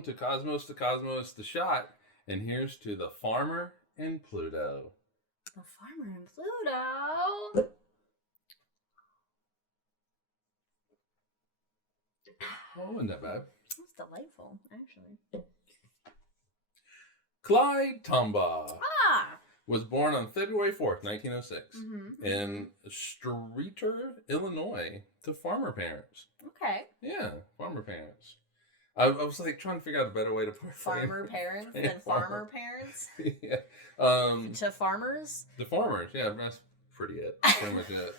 welcome to Cosmos the Shot. And here's to the farmer and Pluto. The farmer and Pluto. Oh, wasn't that bad. That's delightful, actually. Clyde Tombaugh Ah! was born on February 4th, 1906, in Streator, Illinois, to farmer parents. Okay. Yeah, farmer parents. I was like trying to figure out a better way to put farmer parents than farmer parents. Yeah. To farmers. The farmers. Yeah, that's pretty much it.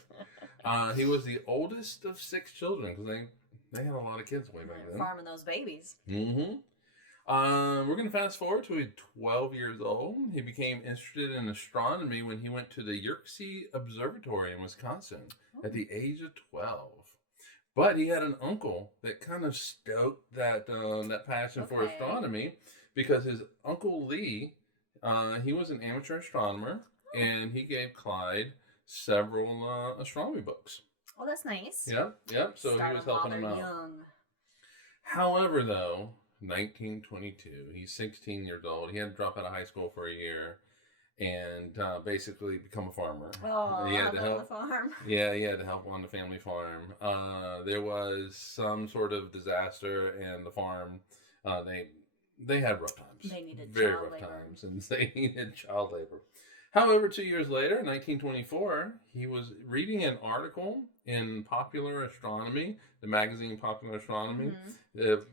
He was the oldest of 6 children because they had a lot of kids way back then. Farming those babies. Mm-hmm. We're going to fast forward to 12 years old. He became interested in astronomy when he went to the Wildixia Observatory in Wisconsin at the age of 12. But he had an uncle that kind of stoked that passion for astronomy because his Uncle Lee, he was an amateur astronomer, and he gave Clyde several astronomy books. Oh, that's nice. Yep. So he was helping him out. Young. However, though, 1922, he's 16 years old. He had to drop out of high school for a year and basically become a farmer. Oh, he had to help on the farm. Yeah, he had to help on the family farm. There was some sort of disaster, and the farm, they had rough times. They needed very child rough labor. times, and they needed child labor. However, 2 years later, 1924, he was reading an article in Popular Astronomy, the magazine Popular Astronomy.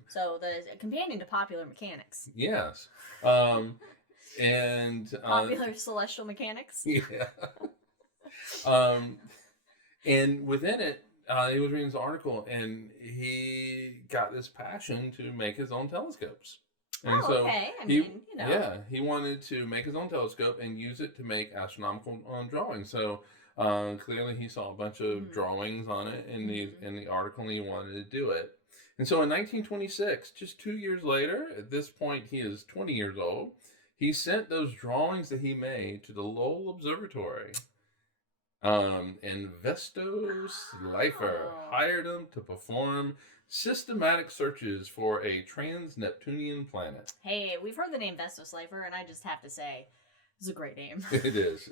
So the companion to Popular Mechanics. Yes. And Popular Celestial Mechanics. Yeah. And within it, he was reading this article, and he got this passion to make his own telescopes. And okay. I mean, you know. Yeah, he wanted to make his own telescope and use it to make astronomical drawings. So clearly, he saw a bunch of drawings on it in the article, and he wanted to do it. And so, in 1926, just 2 years later, at this point, he is 20 years old. He sent those drawings that he made to the Lowell Observatory. And Vestos Leifer hired him to perform systematic searches for a trans-Neptunian planet. Hey, we've heard the name Vestos Leifer, and I just have to say, it's a great name. It is.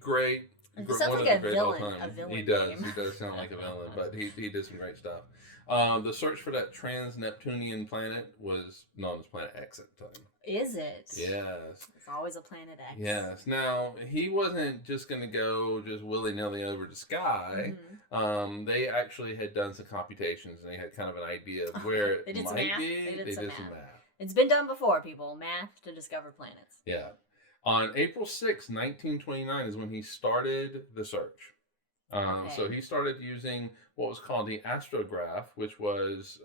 Great. It sounds like a villain. He does sound like a villain, but he did some great stuff. The search for that trans-Neptunian planet was known as Planet X at the time. Is it? Yes. It's always a Planet X. Yes. Now, he wasn't just going to go just willy-nilly over the sky. They actually had done some computations, and they had kind of an idea of where it might be. They did some math. It's been done before, people. Math to discover planets. Yeah. On April 6, 1929 is when he started the search. So he started using what was called the astrograph, which was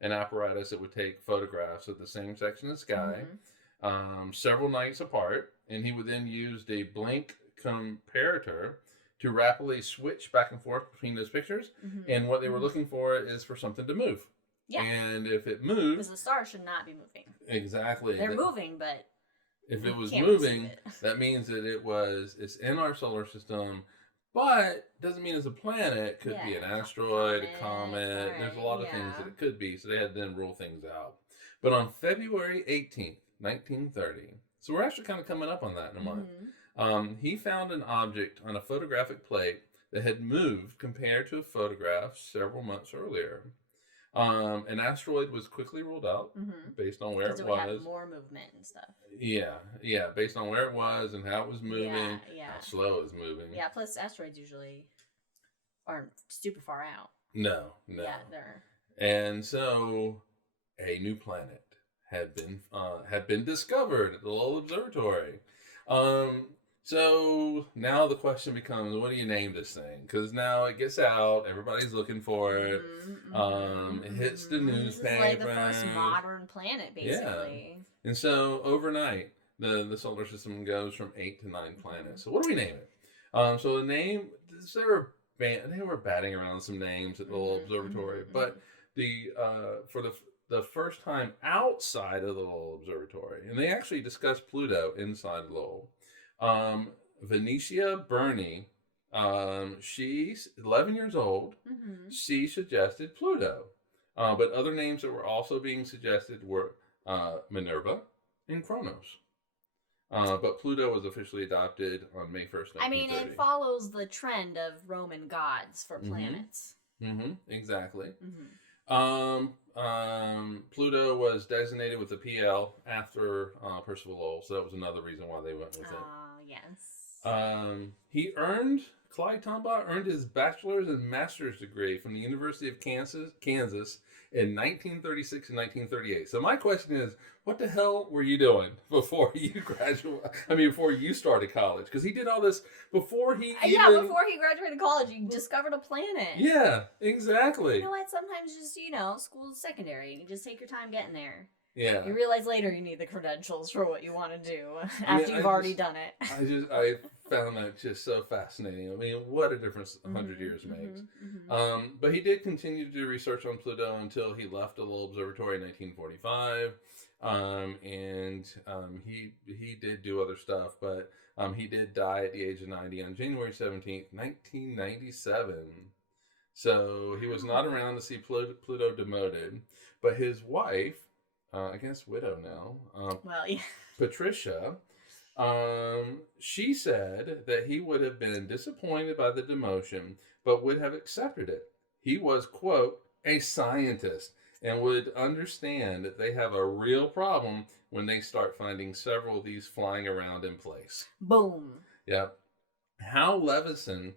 an apparatus that would take photographs of the same section of the sky several nights apart. And he would then use the blink comparator to rapidly switch back and forth between those pictures. And what they were looking for is for something to move. Yeah. And if it moved... Because the stars should not be moving. Exactly. They're moving, but... If it was moving, that means that it's in our solar system, but doesn't mean it's a planet. It could be an asteroid, a comet. Right. There's a lot of things that it could be, so they had to then rule things out. But on February 18th, 1930, so we're actually kind of coming up on that in a month, he found an object on a photographic plate that had moved compared to a photograph several months earlier. An asteroid was quickly ruled out based on where it was. Have more movement and stuff. Yeah, based on where it was and how it was moving, how slow it was moving. Yeah, plus asteroids usually aren't super far out. No. Yeah, they're. And so, a new planet had been discovered at the Lowell Observatory. So now the question becomes, what do you name this thing? Because now it gets out, everybody's looking for it. It hits the newspaper. It's like the first modern planet, basically. Yeah. And so overnight, the solar system goes from 8 to 9 planets. So what do we name it? So the name, they were batting around some names at the Lowell Observatory, but for the first time outside of the Lowell Observatory, and they actually discussed Pluto inside Lowell. Venetia Burney, she's 11 years old. She suggested Pluto. But other names that were also being suggested were Minerva and Kronos. But Pluto was officially adopted on May 1st, 1930. I mean, it follows the trend of Roman gods for planets. Exactly. Mm-hmm. Pluto was designated with a PL after Percival Lowell, so that was another reason why they went with it. Oh, yes. Clyde Tombaugh earned his bachelor's and master's degree from the University of Kansas in 1936 and 1938. So my question is, what the hell were you doing before you before you started college? Because he did all this before he before he graduated college, he discovered a planet. Yeah, exactly. You know what? Sometimes just, school's secondary. You just take your time getting there. Yeah. You realize later you need the credentials for what you want to do after you've already done it. I found that just so fascinating. I mean, what a difference 100 years makes. But he did continue to do research on Pluto until he left the Lowell Observatory in 1945. He did do other stuff, but he did die at the age of 90 on January 17th, 1997. So he was not around to see Pluto demoted, but his wife, I guess widow now, Patricia, she said that he would have been disappointed by the demotion, but would have accepted it. He was, quote, a scientist, and would understand that they have a real problem when they start finding several of these flying around in place. Boom. Yep. Hal Levison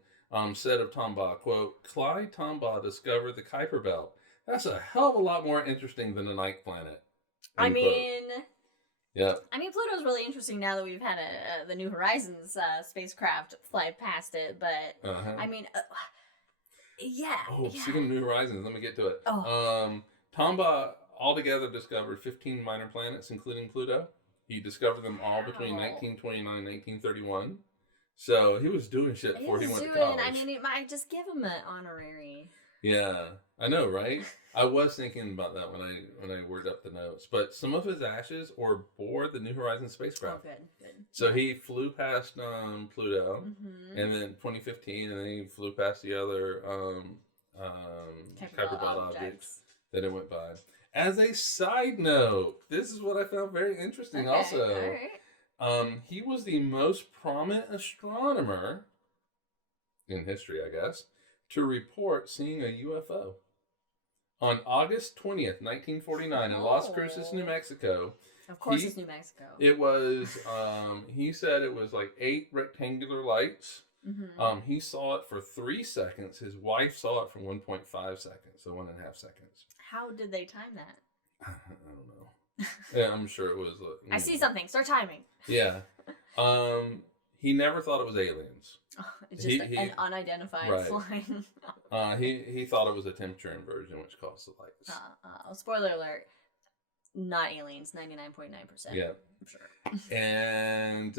said of Tombaugh, quote, Clyde Tombaugh discovered the Kuiper Belt. That's a hell of a lot more interesting than a night planet. Yeah. I mean, Pluto's really interesting now that we've had the New Horizons spacecraft fly past it, but speaking of New Horizons, let me get to it. Oh. Tombaugh altogether discovered 15 minor planets, including Pluto. He discovered them all between 1929 and 1931. So he was doing shit before he went to college. I mean, it might just give him an honorary. Yeah, I know, right? I was thinking about that when I worded up the notes. But some of his ashes were aboard the New Horizons spacecraft. Oh, good. So he flew past Pluto, and then 2015, and then he flew past the other Kuiper Belt objects that it went by. As a side note, this is what I found very interesting also. All right. He was the most prominent astronomer in history, I guess, to report seeing a UFO. On August 20th, 1949, in Las Cruces, New Mexico. Of course it's New Mexico. It was, he said it was like 8 rectangular lights. He saw it for 3 seconds. His wife saw it for 1.5 seconds, so 1.5 seconds. How did they time that? I don't know. Yeah, I'm sure it was. I see something. Start timing. Yeah. He never thought it was aliens. It's just an unidentified flying. He thought it was a temperature inversion, which caused the lights. Spoiler alert. Not aliens, 99.9%. Yeah. I'm sure. And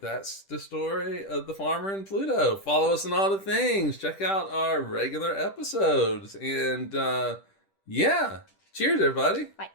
that's the story of the farmer and Pluto. Follow us on all the things. Check out our regular episodes. And yeah. Cheers, everybody. Bye.